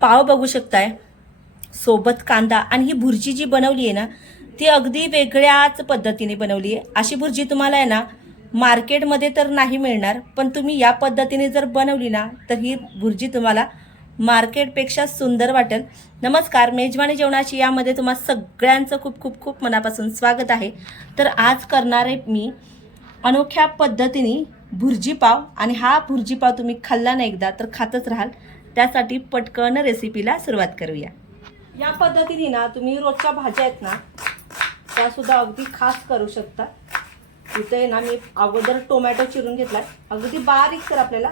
पाव बघू शकताय. सोबत कांदा आणि ही भुर्जी जी बनवली आहे ना ती अगदी वेगळ्याच पद्धतीने बनवली आहे. अशी भुर्जी तुम्हाला आहे ना मार्केटमध्ये तर नाही मिळणार पण तुम्ही या पद्धतीने जर बनवली ना तर ही भुर्जी तुम्हाला मार्केटपेक्षा सुंदर वाटेल. नमस्कार मेजवानी जेवणाची यामध्ये तुम्हा सगळ्यांचं खूप खूप खूप मनापासून स्वागत आहे. तर आज करणार आहे मी अनोख्या पद्धतीने भुर्जी पाव आणि हा भुर्जी पाव तुम्ही खाल्ला ना एकदा तर खातच राहाल. त्यासाठी पटकन रेसिपीला सुरुवात करूया. या पद्धतीने ना तुम्ही रोजच्या भाज्या आहेत ना त्यासुद्धा अगदी खास करू शकता. इथे ना मी अगोदर टोमॅटो चिरून घेतलाय. अगदी बारीक तर आपल्याला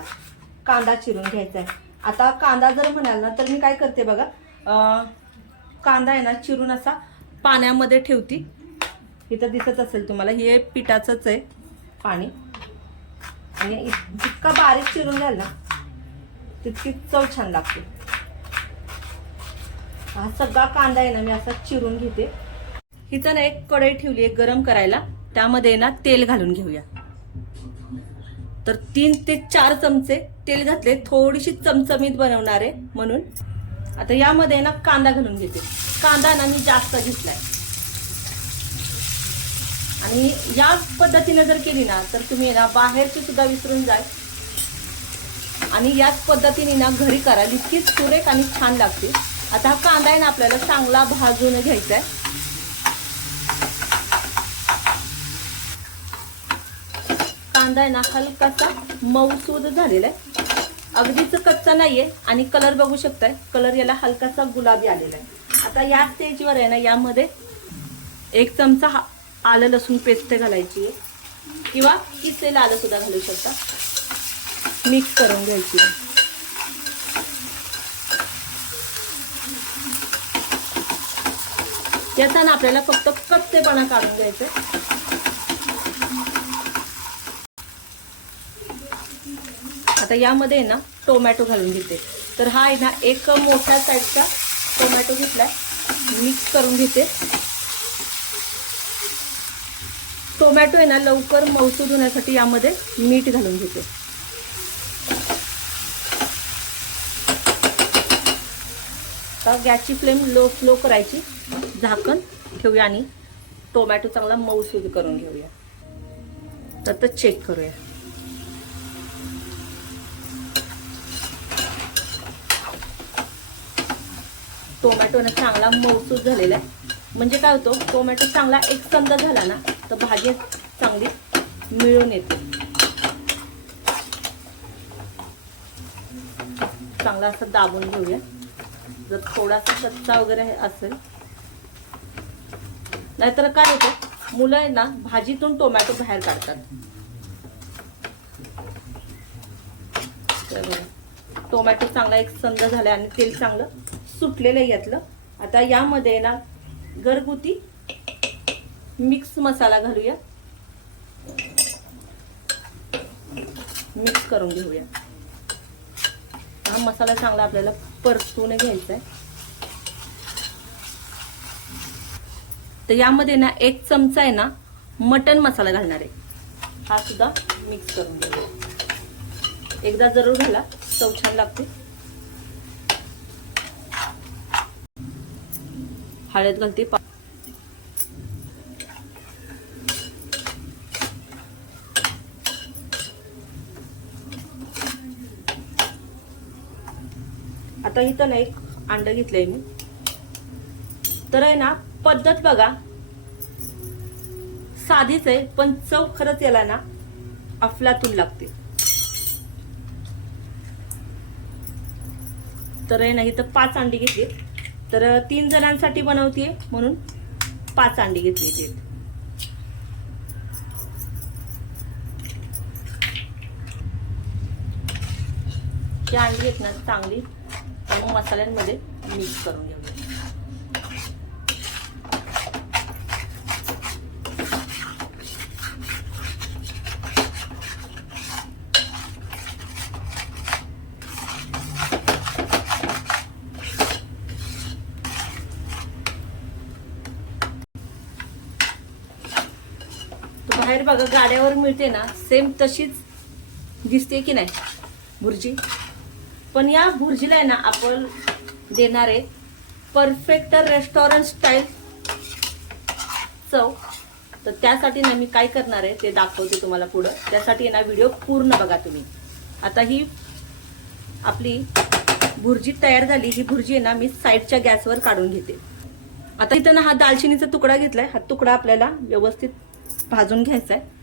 कांदा चिरून घ्यायचा आहे. आता कांदा जर म्हणाल ना तर मी काय करते बघा कांदा आहे ना चिरून असा पाण्यामध्ये ठेवते. इथं दिसत असेल तुम्हाला हे पिठाचंच आहे पाणी. आणि इतका जितका बारीक चिरून घ्याल ना तितकी चव छान लागते. हा सगळा कांदा आहे ना मी असा चिरून घेते. हिचं ना एक कढई ठेवली आहे गरम करायला. त्यामध्ये ना तेल घालून घेऊया. तर तीन ते चार चमचे तेल घातले थोडीशी चमचमीत बनवणार आहे म्हणून. आता यामध्ये ना कांदा घालून घेते. कांदा ना मी जास्त घेतलाय. आणि या पद्धतीने जर केली ना तर तुम्ही ना बाहेरची सुद्धा विसरून जाय. आणि याच पद्धतीने ना घरी कराल इतकीच सुरेख आणि छान लागते. आता हा कांदा आहे ना आपल्याला चांगला भाजून घ्यायचा आहे कांदा आहे ना हलकासा मऊसूद झालेला आहे अगदीच कच्चा नाहीये आणि कलर बघू शकताय. कलर याला हलकासा गुलाबी आलेला आहे आता या स्टेजवर आहे ना यामध्ये एक चमचा आलं लसूण पेस्ट घालायची आहे. किंवा किसलेलं आलं सुद्धा घालू शकता. मिक्स करून घ्यायची. याचा ना आपल्याला फक्त कच्चेपणा काढून घ्यायचं आता यामध्ये आहे ना टोमॅटो घालून घेते. तर हा आहे ना एक मोठ्या साईजचा टोमॅटो घेतलाय. मिक्स करून घेते. टोमॅटो आहे ना लवकर मौसूद होण्यासाठी यामध्ये मीठ घालून घेते. आता गॅसची फ्लेम लो स्लो करायची. झाकण ठेवूया आणि टोमॅटो चांगला मऊसूद करून घेऊया. तर चेक करूया. टोमॅटो ना चांगला मऊसूद झालेला आहे. म्हणजे काय होतो टोमॅटो चांगला एकसंद झाला ना तर भाजी चांगली मिळून येते. चांगला असं दाबून घेऊया. जर थोडासा कच्चा वगैरे असेल नाहीतर काय होतं मुलं आहे ना भाजीतून टोमॅटो बाहेर काढतात. तर टोमॅटो चांगला एक संद झाला आणि तेल चांगलं सुटलेलं आहे यातलं. आता यामध्ये ना घरगुती मिक्स मसाला घालूया. मिक्स करून घेऊया. हा मसाला चांगला आपल्याला परतून घ्यायचा आहे. तर यामध्ये ना एक चमचा आहे ना मटन मसाला घालणार आहे. हा सुद्धा मिक्स करून घेऊया एकदा जरूर घाला चव छान लागते. हळद घालते आता इथं ना एक अंड घेतलंय मी. तर आहे ना पद्धत बघा. साधीच आहे पण चव खरंच याला ना अफलातून लागते. तर आहे ना इथं पाच अंडी घेतली. तर तीन जणांसाठी बनवतीये म्हणून पाच अंडी घेतली ते ती अंडी आहेत ना चांगली. मग मसाल्यांमध्ये मिक्स करून घेऊया. बाहेर बघा गाड्यावर मिळते ना सेम तशीच दिसते की नाही भुर्जी पण या भुर्जीला आहे ना आपण देणार आहे परफेक्ट रेस्टॉरंट स्टाईल चव. तर त्यासाठी ना मी काय करणार आहे ते दाखवते तुम्हाला पुढं. त्यासाठी ना व्हिडिओ पूर्ण बघा तुम्ही. आता ही आपली भुर्जी तयार झाली. ही भुर्जी आहे ना मी साईडच्या गॅसवर काढून घेते. आता इथं ना हा दालचिनीचा तुकडा घेतलाय. हा तुकडा आपल्याला व्यवस्थित भाजून घ्यायचा आहे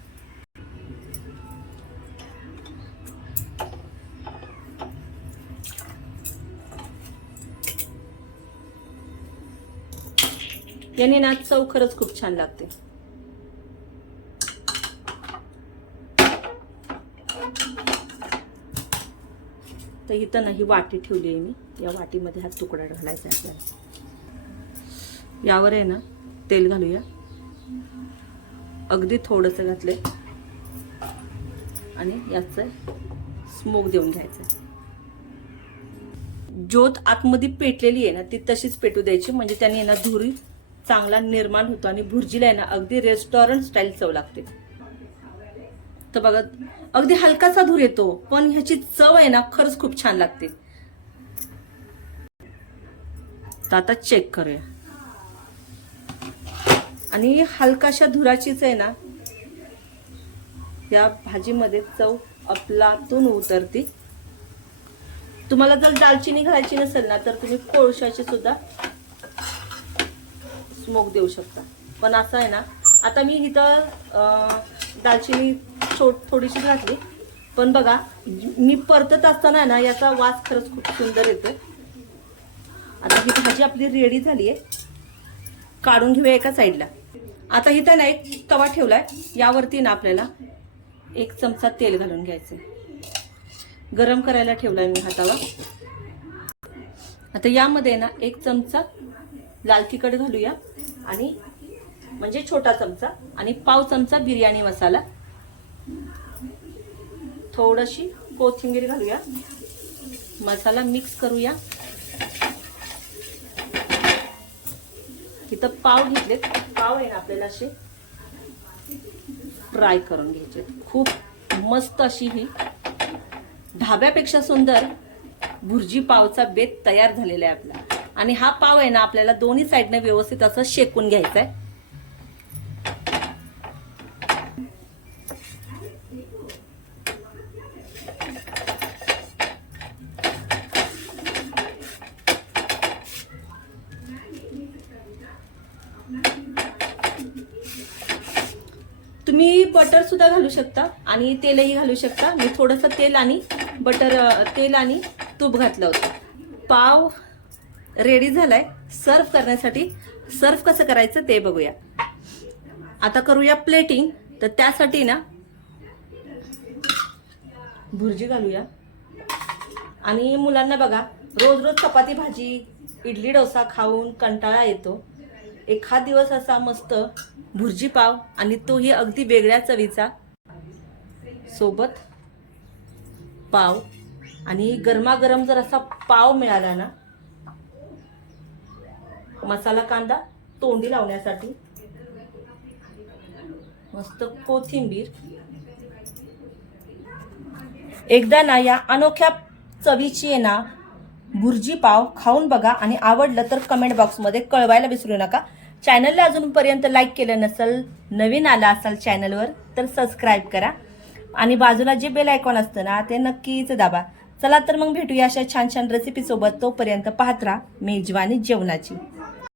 याने ना चव खरंच खूप छान लागते. तर इथं ना ही वाटी ठेवली आहे मी. या वाटीमध्ये हा तुकडा घालायचा आपल्याला. यावर आहे ना तेल घालूया. अगदी थोडंसं घातलंय. आणि याचं स्मोक देऊन घ्यायचं ज्योत आतमध्ये पेटलेली आहे ना ती तशीच पेटू द्यायची. म्हणजे त्याने ना धुरी चांगला निर्माण होतो आणि भुर्जीला आहे ना अगदी रेस्टॉरंट स्टाईल चव लागते. तर बघा अगदी हलकासा धूर येतो पण ह्याची चव आहे ना खरंच खूप छान लागते. तर आता चेक करूया. आणि हलकाशा धुराचीच आहे ना या भाजीमध्ये चव अपलातून उतरते. तुम्हाला जर दालचिनी घालायची नसेल ना तर तुम्ही कोळशाची सुद्धा स्मोक देऊ शकता. पण असं आहे ना आता मी इथं दालचिनी छोट थोडीशी घातली. पण बघा मी परतत असताना ना याचा वास खरंच खूप सुंदर येतोय. आता ही भाजी आपली रेडी झाली आहे काढून घेऊया एका साईडला आता इथं ना एक तवा ठेवला आहे यावरती ना आपल्याला एक चमचा तेल घालून घ्यायचं गरम करायला ठेवलाय मी हा तवा. आता यामध्ये ना एक चमचा लाल तिखट घालूया. आणि म्हणजे छोटा चमचा आणि पाव चमचा बिर्याणी मसाला. थोडीशी कोथिंबीर घालूया. मसाला मिक्स करूया. इथं पाव घेतलेत. पाव आहे ना आपल्याला असे फ्राय करून घ्यायचे खूप मस्त अशी ही ढाब्यापेक्षा सुंदर भुर्जी पावचा बेत तयार झालेला आहे आपला. आणि हा पाव आहे ना आपल्याला दोन्ही साईडने व्यवस्थित असं शेकून घ्यायचा आहे तुम्ही बटर सुद्धा घालू शकता आणि तेलही घालू शकता. मी थोडंसं तेल आणि बटर तेल आणि तूप घातलं होतं. पाव रेडी झालाय. सर्व करण्यासाठी सर्व कसं करायचं ते बघूया. आता करूया प्लेटिंग. तर त्यासाठी ना भुर्जी घालूया. आणि मुलांना बघा रोज रोज चपाती भाजी इडली डोसा खाऊन कंटाळा येतो. एखाद दिवस असा मस्त भुर्जी पाव आणि तोही अगदी वेगळ्या चवीचा. सोबत पाव आणि गरमागरम जर असा पाव मिळाला ना मसाला कांदा तोंडी लावण्यासाठी. मस्त कोथिंबीर. एकदा ना या अनोख्या चवीची आहे ना भुर्जी पाव खाऊन बघा आणि आवडलं तर कमेंट बॉक्समध्ये कळवायला विसरू नका. चॅनलला अजूनपर्यंत लाईक केलं नसेल नवीन आला असाल चॅनलवर तर सबस्क्राईब करा. आणि बाजूला जे बेल आयकॉन असतं ना ते नक्कीच दाबा. चला तर मग भेटूया अशा छान छान रेसिपीसोबत तोपर्यंत पाहत राहा मेजवानी जेवणाची.